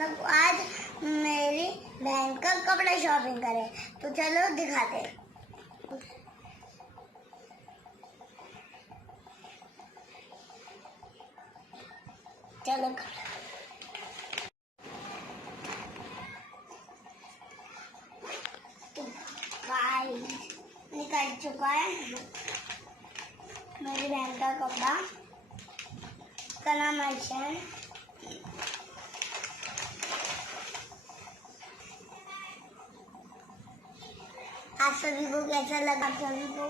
लोग आज मेरी बहन का कपड़ा शॉपिंग करे तो चलो दिखाते हैं। चलो तो निकल चुका है मेरी बहन का कपड़ा। का नाम आयशा है। आप सभी को कैसा लगा? सभी को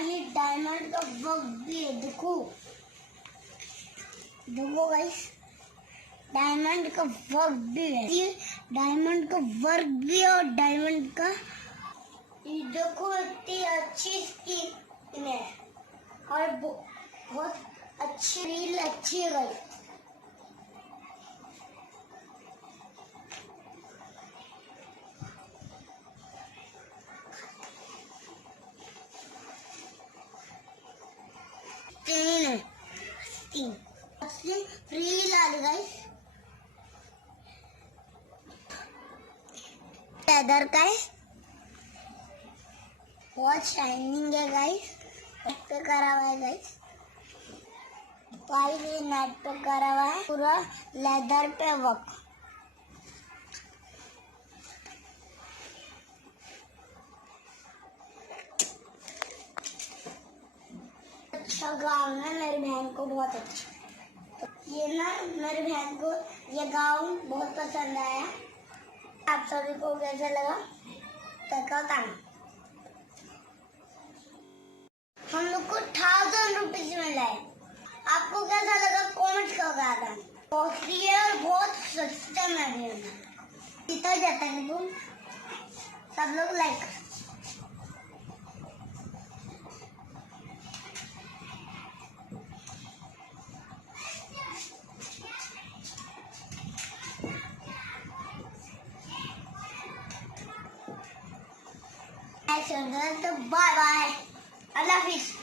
ये डायमंड का वर्क भी है। देखो देखो गाइस, डायमंड का वर्क भी है। ये डायमंड का वर्क भी है और डायमंड का ये देखो इतनी अच्छी स्किन है और बहुत अच्छी रील अच्छी है गाइस। तीन फ्री ला दी गाइस। लेदर का है, बहुत शाइनिंग है गाइस। नेट पे करा हुआ है गाइस। ये नेट पे करा हुआ है, पूरा लेदर पे वर्क। अच्छा गाउन है, मेरी बहन को बहुत अच्छा। ये ना मेरी बहन को ये गाउन बहुत पसंद आया। आप सभी को कैसा लगा? बताना। हम लोग को 1000 रुपीज मिला है। आपको कैसा लगा? कमेंट कर बताना। कॉस्टली है और बहुत सस्ता में भी है। कितना जाता है तुम सब लोग लाइक। बाय बाय, अल्लाह हाफिज।